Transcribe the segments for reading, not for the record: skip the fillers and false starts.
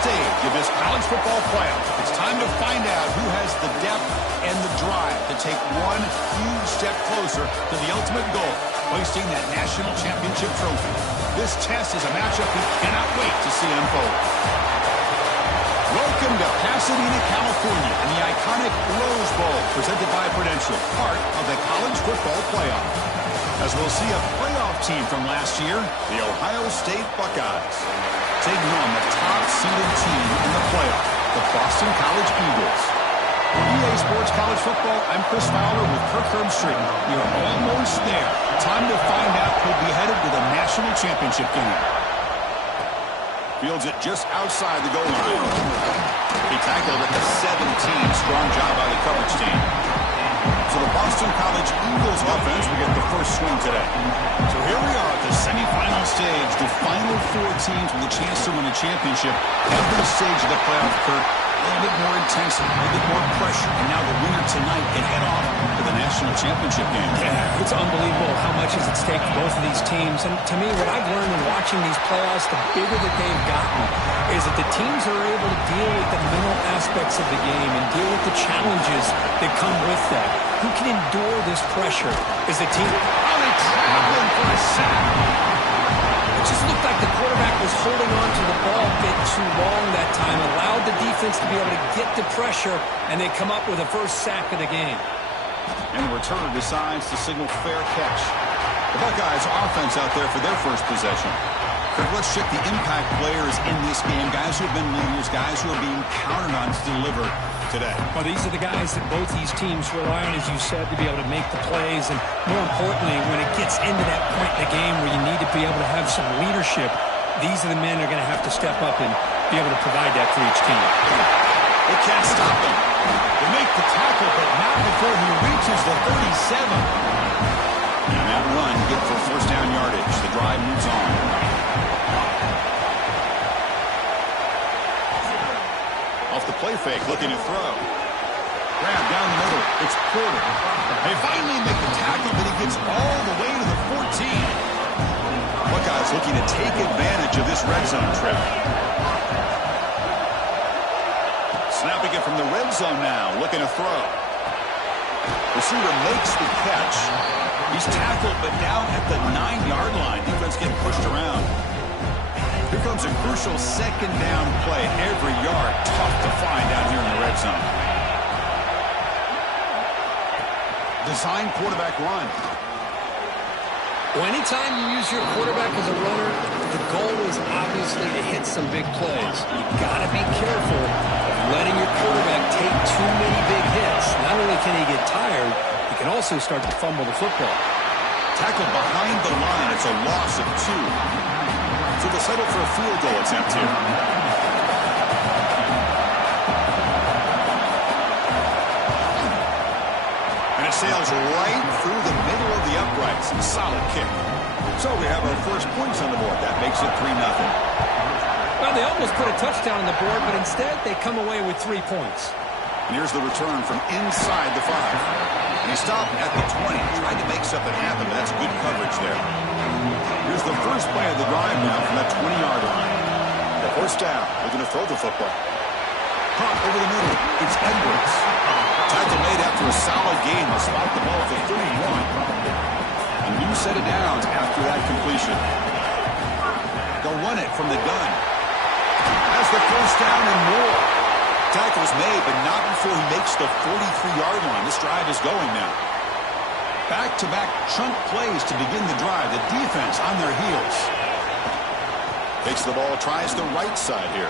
stage of this college football playoff. It's time to find out who has the depth and the drive to take one huge step closer to the ultimate goal, hoisting that national championship trophy. This test is a matchup we cannot wait to see unfold. Welcome to Pasadena, California, and the iconic Rose Bowl, presented by Prudential, part of the college football playoff. As we'll see a playoff team from last year, the Ohio State Buckeyes, taking on the top-seeded team in the playoff, the Boston College Eagles. For EA Sports College Football, I'm Chris Fowler with Kirk Herbstreit. We are almost there. Time to find out who'll be headed to the national championship game. Fields it just outside the goal line. He tackled at the 17. Strong job by the coverage team. So the Boston College Eagles offense will get the first swing today. So here we are at the semifinal stage. The final four teams with a chance to win a championship. Every stage of the playoff, Kirk, a little bit more intensity, a little bit more pressure. And now the winner tonight can head off to the national championship game. Yeah, it's unbelievable how much is at stake for both of these teams. And to me, what I've learned in watching these playoffs, the bigger that they've gotten, is that the teams are able to deal with the mental aspects of the game and deal with the challenges that come with that. Who can endure this pressure is the team. Oh, they traveling for a sack. It just looked like the quarterback was holding on to the ball a bit too long that time, allowed the defense to be able to get the pressure, and they come up with a first sack of the game. And the returner decides to signal fair catch. The Buckeyes offense out there for their first possession. Kirk, let's check the impact players in this game. Guys who have been leaders, guys who are being counted on to deliver today. Well, these are the guys that both these teams rely on, as you said, to be able to make the plays. And more importantly, when it gets into that point in the game where you need to be able to have some leadership, these are the men that are going to have to step up and be able to provide that for each team. They can't stop him. They make the tackle, but not before he reaches the 37. And that run good for first down yardage. The drive moves on. Off the play fake, looking to throw. Grab down the middle. It's Porter. They finally make the tackle, but he gets all the way to the 14. Buckeyes looking to take advantage of this red zone trip. Snapping it from the red zone now, looking to throw. Receiver makes the catch. He's tackled, but down at the 9-yard line. Defense getting pushed around. Here comes a crucial second down play. Every yard tough to find down here in the red zone. Design quarterback run. Well, anytime you use your quarterback as a runner, the goal is obviously to hit some big plays. You got to be careful of letting your quarterback take too many big hits. Not only can he get tired, he can also start to fumble the football. Tackled behind the line. It's a loss of 2. So they'll settle for a field goal attempt here. And it sails right through the middle of the uprights. A solid kick. So we have our first points on the board. That makes it 3-0. Well, they almost put a touchdown on the board, but instead they come away with 3 points. And here's the return from inside the 5. And he stopped at the 20. Tried to make something happen, but that's good coverage there. Here's the first play of the drive now from that 20-yard line. The first down. They're going to throw the football. Pop over the middle. It's Edwards. Tackle made after a solid game. They'll spot the ball for 31. A new set of downs after that completion. They'll run it from the gun. Has the first down and more. Tackle's made, but not before he makes the 43-yard line. This drive is going now. Back-to-back chunk plays to begin the drive. The defense on their heels. Takes the ball, tries the right side here.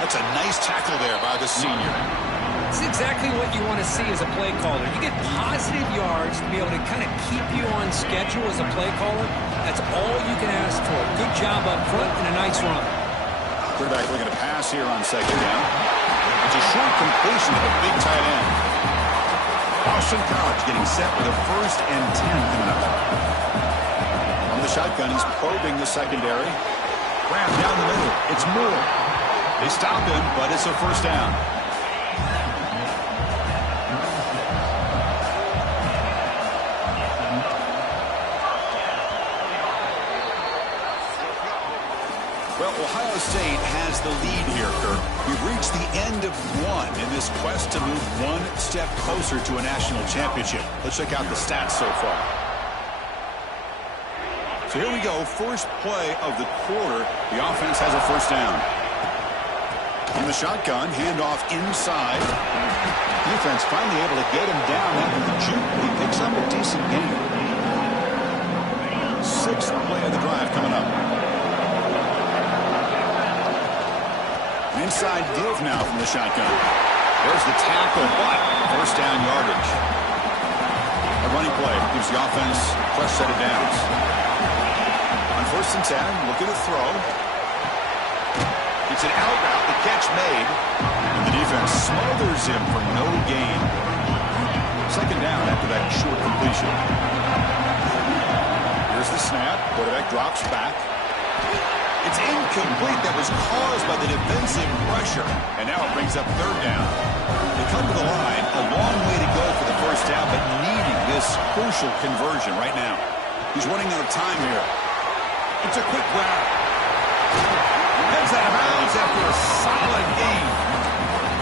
That's a nice tackle there by the senior. It's exactly what you want to see as a play caller. You get positive yards to be able to kind of keep you on schedule as a play caller. That's all you can ask for. Good job up front and a nice run. Quarterback looking to pass here on second down. It's a short completion to the big tight end. Boston College getting set with a 1st and 10 coming up. On the shotgun, he's probing the secondary. Grab down the middle. It's Moore. They stop him, but it's a first down. Well, Ohio State has the lead here, Kirk. We've reached the end of one in this quest to move one step closer to a national championship. Let's check out the stats so far. So here we go, first play of the quarter. The offense has a first down. In the shotgun, handoff inside. Defense finally able to get him down after the juke. He picks up a decent gain. Sixth play of the drive coming up. Inside give now from the shotgun. There's the tackle, but first down yardage. A running play gives the offense a fresh set of downs. On 1st and 10, looking to throw. It's an out route, the catch made, and the defense smothers him for no gain. Second down after that short completion. Here's the snap. Quarterback drops back. It's incomplete. That was caused by the defensive pressure. And now it brings up third down. They come to the line. A long way to go for the first down, but needing this crucial conversion right now. He's running out of time here. It's a quick grab. Heads out of bounds after a solid gain.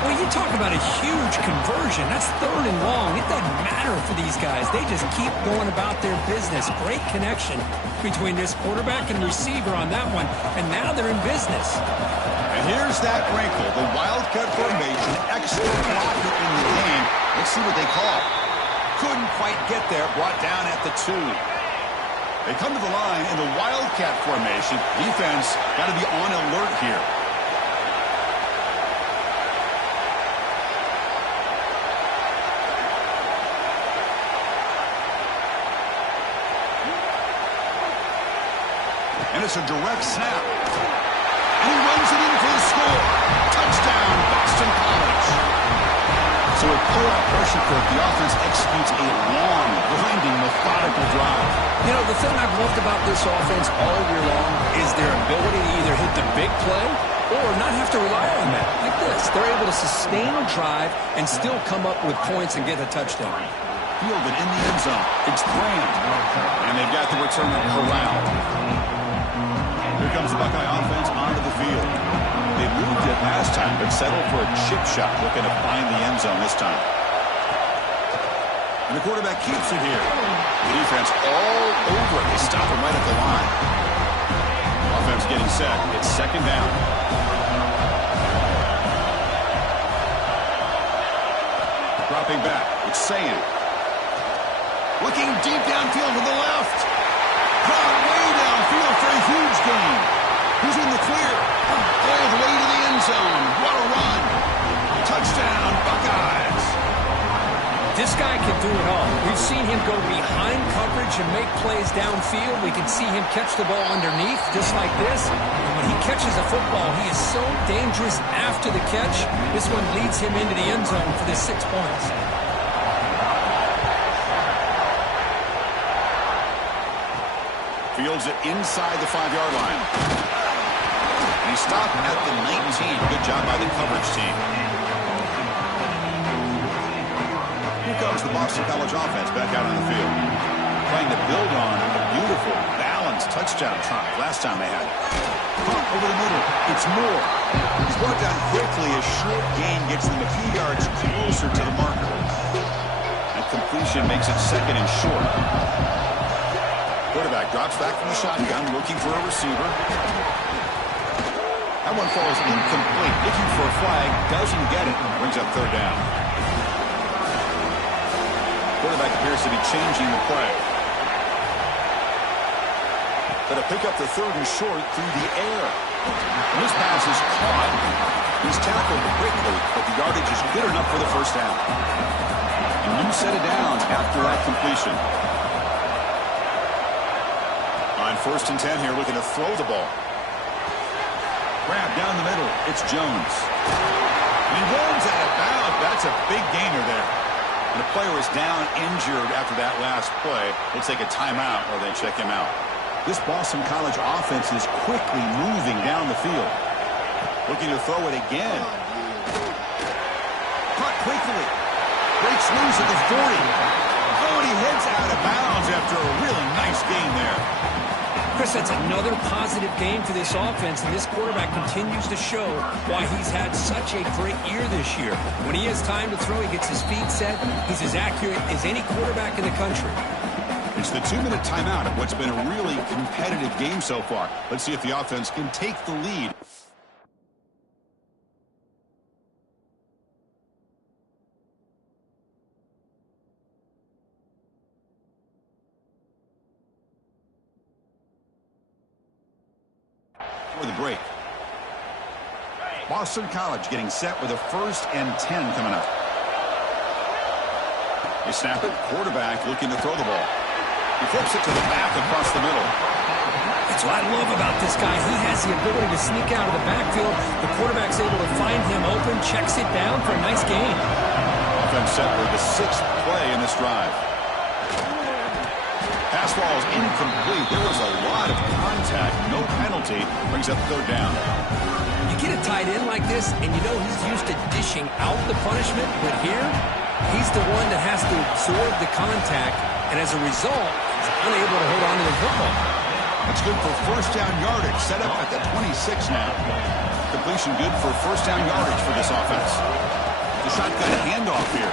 Well, you talk about a huge conversion. That's 3rd and long. It doesn't matter for these guys. They just keep going about their business. Great connection between this quarterback and receiver on that one. And now they're in business. And here's that wrinkle. The wildcat formation, extra blocker in the game. Let's see what they call. Couldn't quite get there. Brought down at the 2. They come to the line in the wildcat formation. Defense got to be on alert here. And it's a direct snap. And he runs it in for the score. Touchdown, Boston College. So with pull-out pressure curve, the offense executes a long, grinding, methodical drive. You know, the thing I've loved about this offense all year long is their ability to either hit the big play or not have to rely on that. Like this. They're able to sustain a drive and still come up with points and get a touchdown. Fielded in the end zone. It's Graham. And they've got the return of Corral. Here comes the Buckeye offense onto the field. They moved it last time, but settled for a chip shot, looking to find the end zone this time. And the quarterback keeps it here. The defense all over it. They stop him right at the line. Offense getting set. It's second down. Dropping back. It's Sayan. Looking deep downfield to the left. Caught way downfield for a huge gain. Who's in the clear? All the way to the end zone. What a run. Touchdown, Buckeyes. This guy can do it all. We've seen him go behind coverage and make plays downfield. We can see him catch the ball underneath just like this. And when he catches a football, he is so dangerous after the catch. This one leads him into the end zone for the 6 points. Fields it inside the 5-yard line. And he stopped at the 19. Good job by the coverage team. Here comes the Boston College offense back out on the field. Trying to build on a beautiful, balanced touchdown drive last time they had it. Pump over the middle. It's Moore. He's brought down quickly. A short gain gets them a few yards closer to the marker. And completion makes it second and short. Quarterback drops back from the shotgun, looking for a receiver. That one falls incomplete. Looking for a flag, doesn't get it. Brings up third down. Quarterback appears to be changing the play. Going to pick up the third and short through the air. And this pass is caught. He's tackled quickly, but the yardage is good enough for the first down. A new set of downs after that completion. On 1st and 10 here, looking to throw the ball. Grab down the middle. It's Jones. And he runs out of bounds. That's a big gainer there. And the player is down injured after that last play. We'll take a timeout or they check him out. This Boston College offense is quickly moving down the field. Looking to throw it again. Caught quickly. Breaks loose at the 40. Oh, and he heads out of bounds after a really nice gain there. Chris, that's another positive game for this offense, and this quarterback continues to show why he's had such a great year this year. When he has time to throw, he gets his feet set. He's as accurate as any quarterback in the country. It's the 2-minute timeout of what's been a really competitive game so far. Let's see if the offense can take the lead. For the break. Boston College getting set with a 1st and 10 coming up. They snap it. Quarterback looking to throw the ball. He flips it to the back across the middle. That's what I love about this guy. He has the ability to sneak out of the backfield. The quarterback's able to find him open, checks it down for a nice gain. Offense set for the 6th play in this drive. Pass ball is incomplete. There was a lot of contact. No penalty. Brings up 3rd down. You get a tight end like this, and you know he's used to dishing out the punishment, but here, he's the one that has to absorb the contact, and as a result, he's unable to hold on to the football. That's good for 1st down yardage. Set up at the 26 now. Completion good for 1st down yardage for this offense. The shotgun handoff here.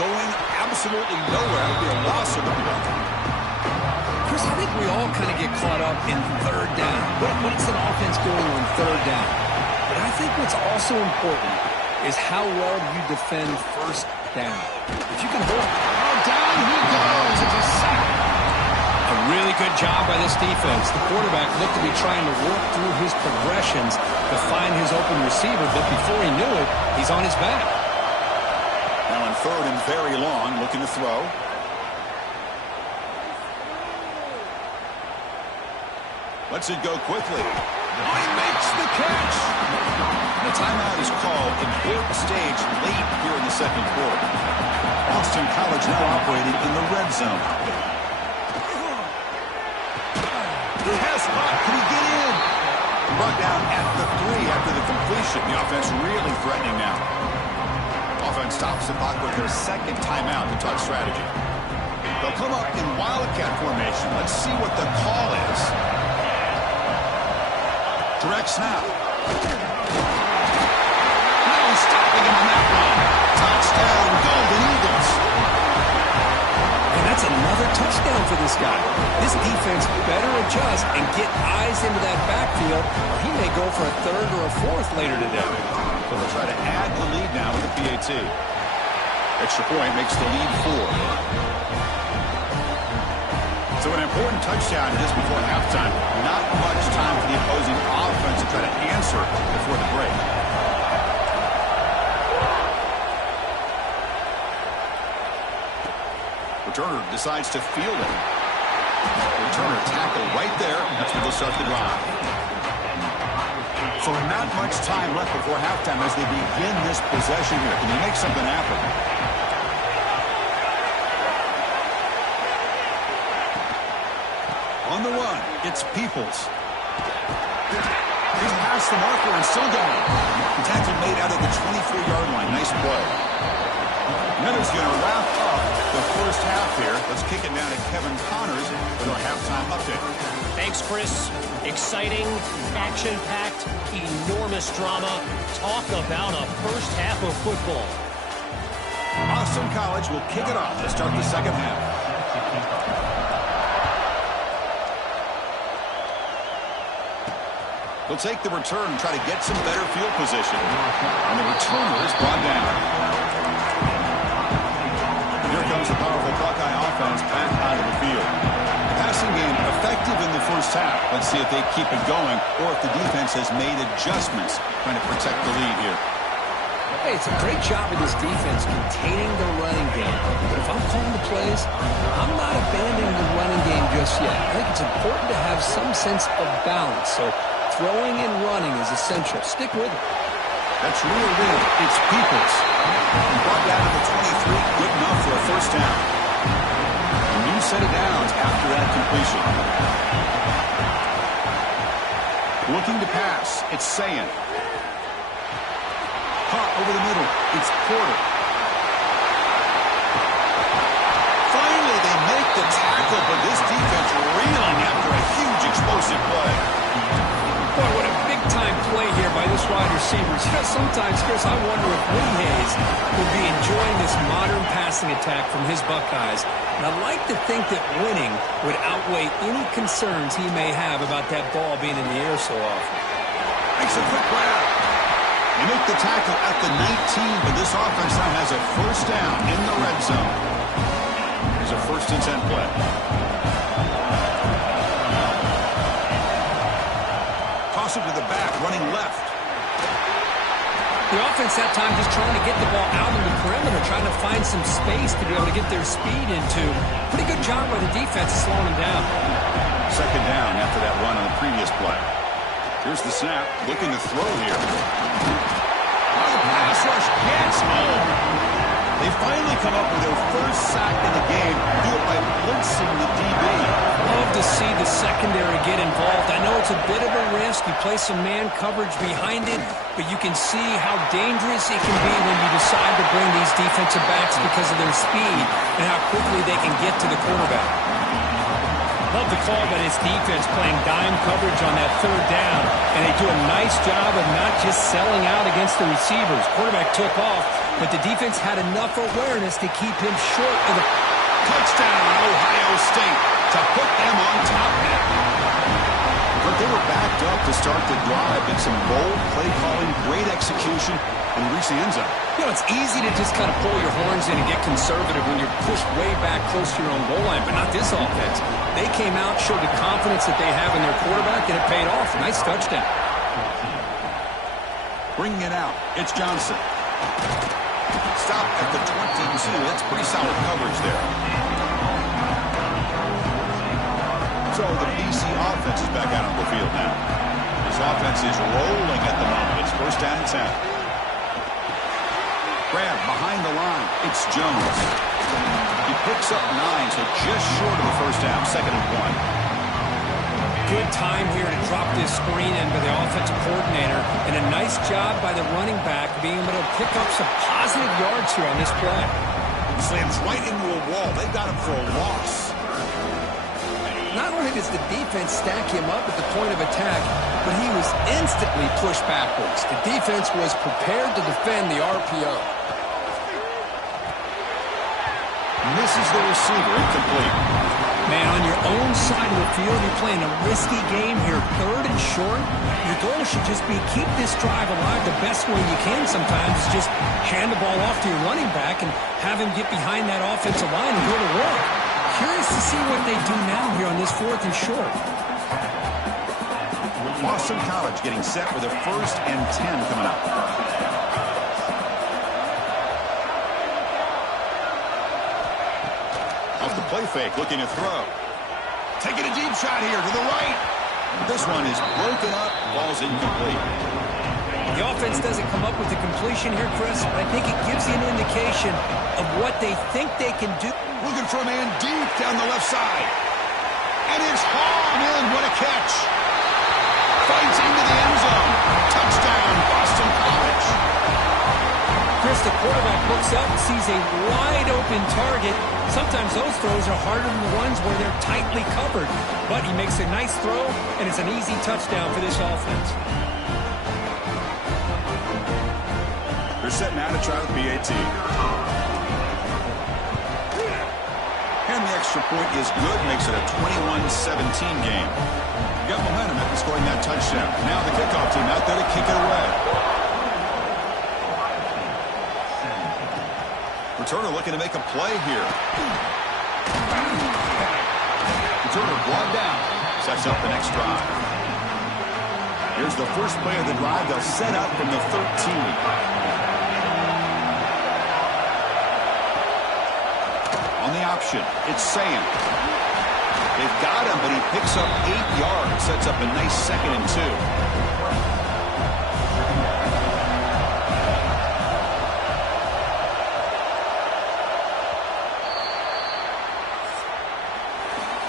Going absolutely nowhere. That would be a loss of the ball. Chris, I think we all kind of get caught up in 3rd down. What's an offense doing on 3rd down? But I think what's also important is how well you defend 1st down. If you can hold down he goes. It's a sack. A really good job by this defense. The quarterback looked to be trying to work through his progressions to find his open receiver, but before he knew it, he's on his back. Now on 3rd and very long, looking to throw. Lets it go quickly. He makes the catch. The timeout is called. Important stage late here in the 2nd quarter. Boston College now operating in the red zone. He has spot. Can he get in? Brought down at the 3 after the completion. The offense really threatening now. Offense stops the clock with their 2nd timeout to talk strategy. They'll come up in Wildcat formation. Let's see what the call is. Direct snap. No stopping him on that one. Touchdown, Golden Eagles. And that's another touchdown for this guy. This defense better adjust and get eyes into that backfield, or he may go for a 3rd or a 4th later today. So they'll try to add the lead now with the PAT. Extra point makes the lead 4. So an important touchdown just before halftime. Not much time for the opposing offense to try to answer before the break. Returner decides to field it. Returner tackle right there. That's where they'll start the drive. So not much time left before halftime as they begin this possession here. Can they make something happen? On the run, it's Peoples. He's past the marker and still going. The tackle made out of the 24-yard line. Nice play. Miller's going to wrap up the 1st half here. Let's kick it down to Kevin Connors with our halftime update. Thanks, Chris. Exciting, action-packed, enormous drama. Talk about a 1st half of football. Boston College will kick it off to start the 2nd half. They'll take the return and try to get some better field position. And the returner is brought down. And here comes the powerful Buckeye offense back out of the field. The passing game effective in the 1st half. Let's see if they keep it going or if the defense has made adjustments trying to protect the lead here. Hey, it's a great job of this defense containing the running game. But if I'm calling the plays, I'm not abandoning the running game just yet. I think it's important to have some sense of balance. So throwing and running is essential. Stick with it. That's real good. It's Peoples. Brought down to the 23. Good enough for a 1st down. A new set of downs after that completion. Looking to pass. It's Sayan. Caught over the middle. It's Porter. Finally, they make the tackle, but this defense reeling after a huge explosive wide receivers. You know, sometimes, Chris, I wonder if Woody Hayes would be enjoying this modern passing attack from his Buckeyes. And I'd like to think that winning would outweigh any concerns he may have about that ball being in the air so often. Makes a quick grab. They make the tackle at the 19, but this offense now has a first down in the red zone. Here's a 1st and 10 play. Toss it to the back, running left. The offense that time just trying to get the ball out of the perimeter, trying to find some space to be able to get their speed into. Pretty good job by the defense slowing them down. 2nd down after that run on the previous play. Here's the snap, looking to throw here. Oh, the pass rush gets home. They finally come up with their first sack in the game. Do it by blitzing the DB. Love to see the secondary get involved. I know it's a bit of a risk. You play some man coverage behind it, but you can see how dangerous it can be when you decide to bring these defensive backs because of their speed and how quickly they can get to the quarterback. Love the call by this defense playing dime coverage on that 3rd down, and they do a nice job of not just selling out against the receivers. Quarterback took off, but the defense had enough awareness to keep him short of the Touchdown, Ohio State, to put them on top now. But they were backed up to start the drive, and some bold play calling, great execution, and reach the end zone. You know, it's easy to just kind of pull your horns in and get conservative when you're pushed way back close to your own goal line, but not this offense. They came out, showed the confidence that they have in their quarterback, and it paid off. Nice touchdown. Bringing it out, it's Johnson. Stop at the 22. That's pretty solid coverage there. So the BC offense is back out on the field now. This offense is rolling at the moment. It's 1st down and 10. Grab behind the line. It's Jones. He picks up 9, so just short of the 1st down. 2nd and 1. Good time here to drop this screen in by the offensive coordinator, and a nice job by the running back being able to pick up some positive yards here on this play. He slams right into a wall. They got him for a loss. Not only does the defense stack him up at the point of attack, but he was instantly pushed backwards. The defense was prepared to defend the RPO. Misses the receiver, incomplete. Man, on your own side of the field, you're playing a risky game here, 3rd and short. Your goal should just be keep this drive alive the best way you can sometimes. Is just hand the ball off to your running back and have him get behind that offensive line and go to work. Curious to see what they do now here on this 4th and short. Boston College getting set with a 1st and 10 coming up. Off the play fake, looking to throw. Taking a deep shot here to the right. This one is broken up, ball's incomplete. The offense doesn't come up with the completion here, Chris, but I think it gives you an indication of what they think they can do. Looking for a man deep down the left side. And it's hauled in. What a catch. Fights into the end zone. Touchdown, Boston College. Chris, the quarterback looks up and sees a wide-open target. Sometimes those throws are harder than the ones where they're tightly covered. But he makes a nice throw, and it's an easy touchdown for this offense. They're set now to try the PAT. And the extra point is good, makes it a 21-17 game. You got momentum after scoring that touchdown. Now the kickoff team out there to kick it away. Returner looking to make a play here. Returner brought down. Sets up the next drive. Here's the first play of the drive. They'll set up from the 13. On the option, it's Sam. They've got him, but he picks up 8 yards. Sets up a nice 2nd and 2.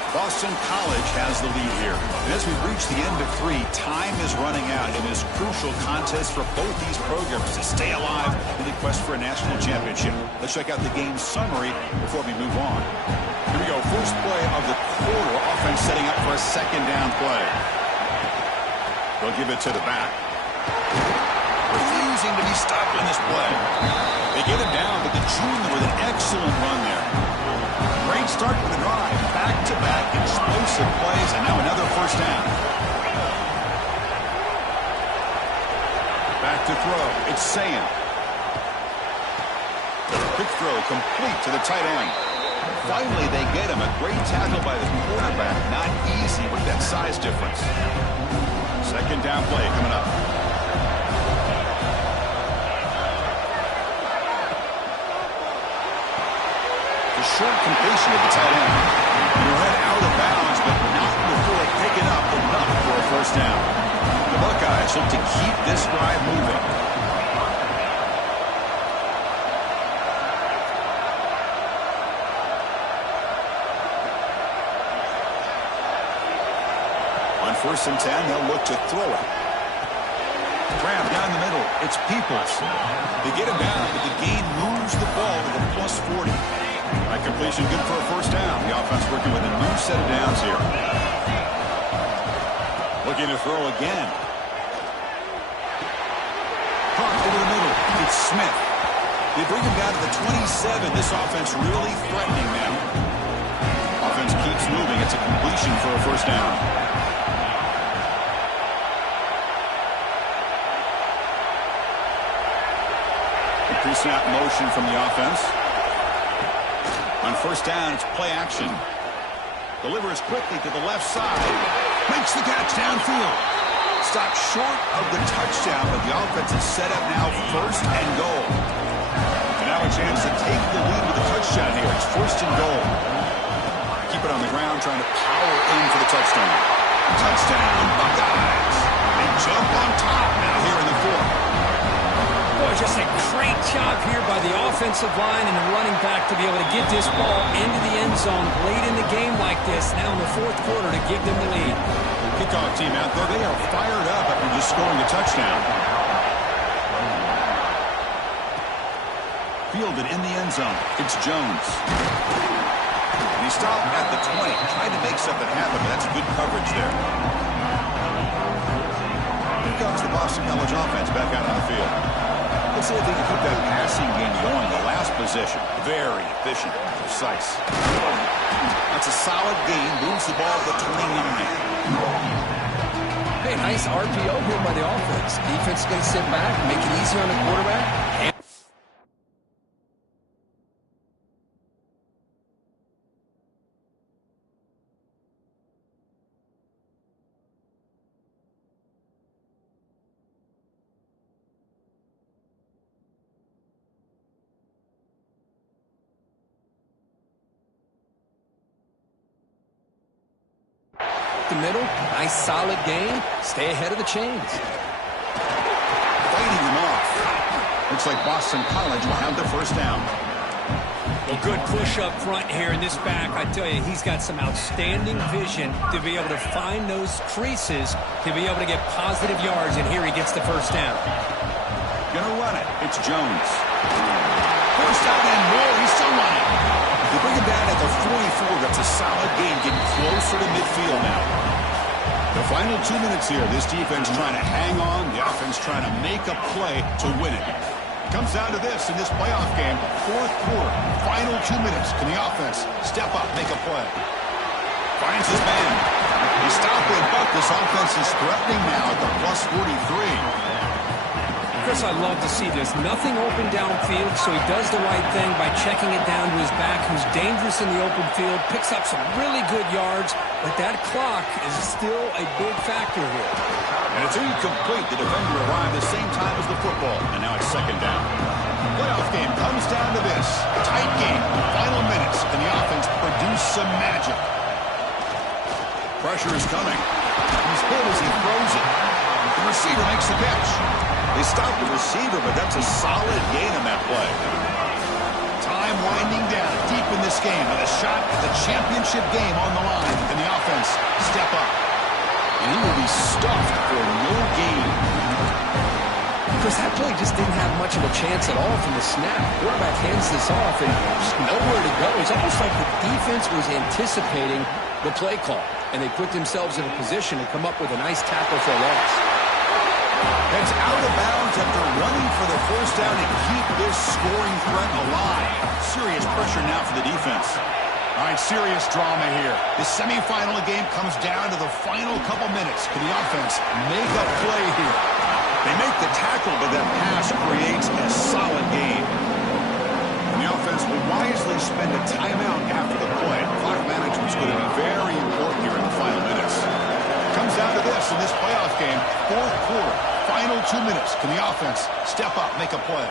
Boston College has the lead here. And as we reach the end of 3, time is running out in this crucial contest for both these programs to stay alive in the quest for a national championship. Let's check out the game summary before we move on. Here we go. First play of the quarter. Offense setting up for a 2nd down play. They'll give it to the back. refusing to be stopped in this play. They get him down, but the junior with an excellent run there. Great start for the drive. Back-to-back explosive plays, and now another first down. Back to throw. It's Sam. Quick throw complete to the tight end. Finally, they get him. A great tackle by the quarterback. Not easy with that size difference. Second down play coming up. The short completion of the tight end. Read out of bounds, but not before picking up enough for a first down. The Buckeyes look to keep this drive moving. On 1st and 10, they'll look to throw it. Grab down the middle. It's Peoples. They get him down, but the gain moves the ball to the +40. That completion good for a first down. The offense working with a new set of downs here. Looking to throw again. Caught over the middle. It's Smith. They bring him down to the 27. This offense really threatening now. Offense keeps moving. It's a completion for a first down. Pre-snap motion from the offense. On 1st down, it's play action. Delivers quickly to the left side. Makes the catch downfield. Stopped short of the touchdown, but the offense is set up now 1st and goal. And now a chance to take the lead with a touchdown here. It's 1st and goal. Keep it on the ground, trying to power in for the touchdown. Touchdown, Buckeyes. They jump on top now here in the 4th. Boy, just a great job here by the offensive line and the running back to be able to get this ball into the end zone late in the game like this, now in the 4th quarter, to give them the lead. Kickoff team out there, they are fired up after just scoring a touchdown. Fielded in the end zone. It's Jones. And he stopped at the 20, trying to make something happen, but that's good coverage there. Here comes the Boston College offense back out on the field. Let's see if they can keep that passing game going. The last possession, very efficient, precise. That's a solid gain. Moves the ball to the 29. Hey, nice RPO here by the offense. Defense is going to sit back, make it easy on the quarterback. The middle, nice solid game. Stay ahead of the chains. Fighting him off. Looks like Boston College will have the first down. Well, good push up front here in this back. I tell you, he's got some outstanding vision to be able to find those creases, to be able to get positive yards, and here he gets the first down. Gonna run it. It's Jones. First down and more. He's still running. They bring him down at the 44. That's a solid game, getting closer to midfield now. The final 2 minutes here. This defense trying to hang on. The offense trying to make a play to win it. It comes down to this in this playoff game. 4th quarter. Final 2 minutes. Can the offense step up, make a play? Finds his man. He stopped it, but this offense is threatening now at the +43. Chris, I love to see this. Nothing open downfield, so he does the right thing by checking it down to his back, who's dangerous in the open field, picks up some really good yards, but that clock is still a big factor here. And it's incomplete. The defender arrived the same time as the football, and now it's 2nd down. Playoff game comes down to this. Tight game. Final minutes, and the offense produced some magic. Pressure is coming. He's hit as he throws it. The receiver makes the catch. They stop the receiver, but that's a solid gain on that play. Time winding down deep in this game with a shot at the championship game on the line. Can the offense step up? And he will be stuffed for no gain. Chris, that play just didn't have much of a chance at all from the snap. Quarterback hands this off and just nowhere to go. It's almost like the defense was anticipating the play call, and they put themselves in a position to come up with a nice tackle for a loss. Heads out of bounds after running for the first down to keep this scoring threat alive. Serious pressure now for the defense. All right, serious drama here. The semifinal game comes down to the final couple minutes. Can the offense make a play here? They make the tackle, but that pass creates a solid gain. And the offense will wisely spend a timeout after the play. Clock management is going to be very important here in the final minutes. Comes down to this in this playoff game, fourth quarter, final 2 minutes. Can the offense step up, make a play?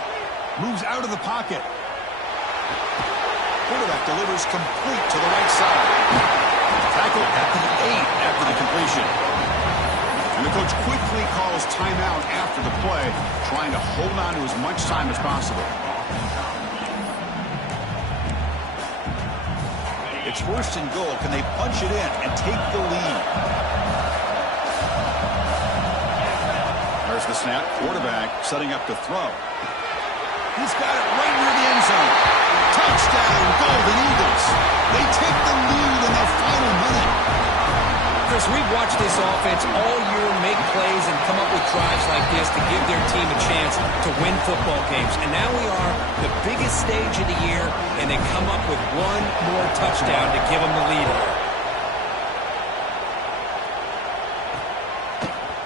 Moves out of the pocket. Quarterback delivers complete to the right side. Tackle at the 8 after the completion. And the coach quickly calls timeout after the play, trying to hold on to as much time as possible. It's first and goal. Can they punch it in and take the lead? There's the snap. Quarterback setting up to throw. He's got it right near the end zone. Touchdown, Golden Eagles. They take the lead in their final minute. Chris, we've watched this offense all year make plays and come up with drives like this to give their team a chance to win football games. And now we are the biggest stage of the year, and they come up with one more touchdown to give them the lead here.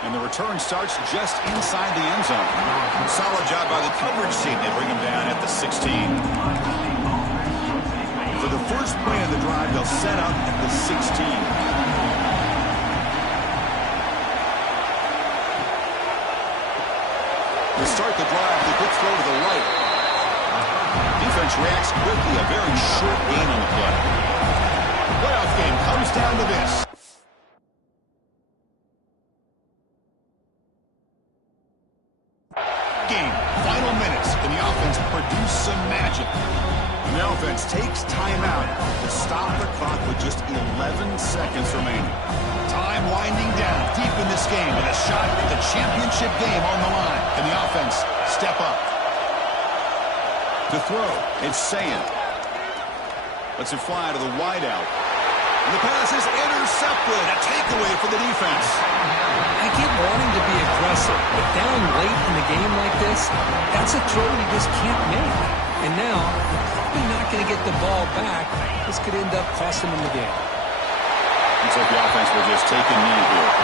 And the return starts just inside the end zone. Solid job by the coverage team. They bring him down at the 16. For the first play of the drive, they'll set up at the 16. To start the drive, the quick throw to the right. Defense reacts quickly. A very short gain on the play. Playoff game comes down to this. Game, final minutes. Can the offense produce some magic? And the offense takes timeout to stop the clock with just 11 seconds remaining. Time winding down deep in this game with a shot at the championship game on the line. Can the offense step up? To throw, it's Sayan. Lets it fly to the wideout. And the pass is intercepted. A takeaway for the defense. I get wanting to be aggressive, but down late in the game like this, that's a throw you just can't make. And now, you're probably not going to get the ball back. This could end up costing them the game. Looks like the offense will just take a knee here.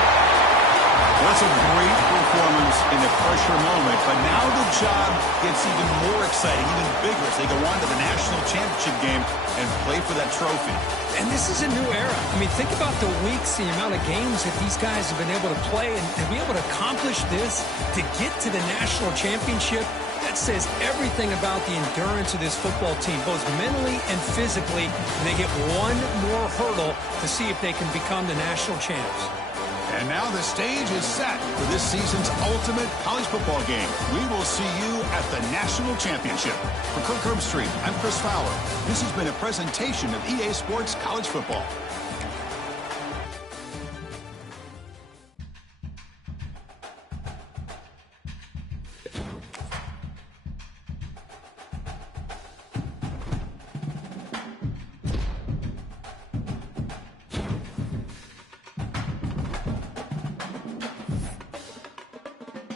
Well, that's a great performance in the pressure moment, but now the job gets even more exciting, even bigger as they go on to the national championship game and play for that trophy. And this is a new era. I mean, think about the weeks, the amount of games that these guys have been able to play and be able to accomplish this to get to the national championship. That says everything about the endurance of this football team, both mentally and physically. And they get one more hurdle to see if they can become the national champs. And now the stage is set for this season's ultimate college football game. We will see you at the national championship. For Kirk Herbstreit, I'm Chris Fowler. This has been a presentation of EA Sports College Football.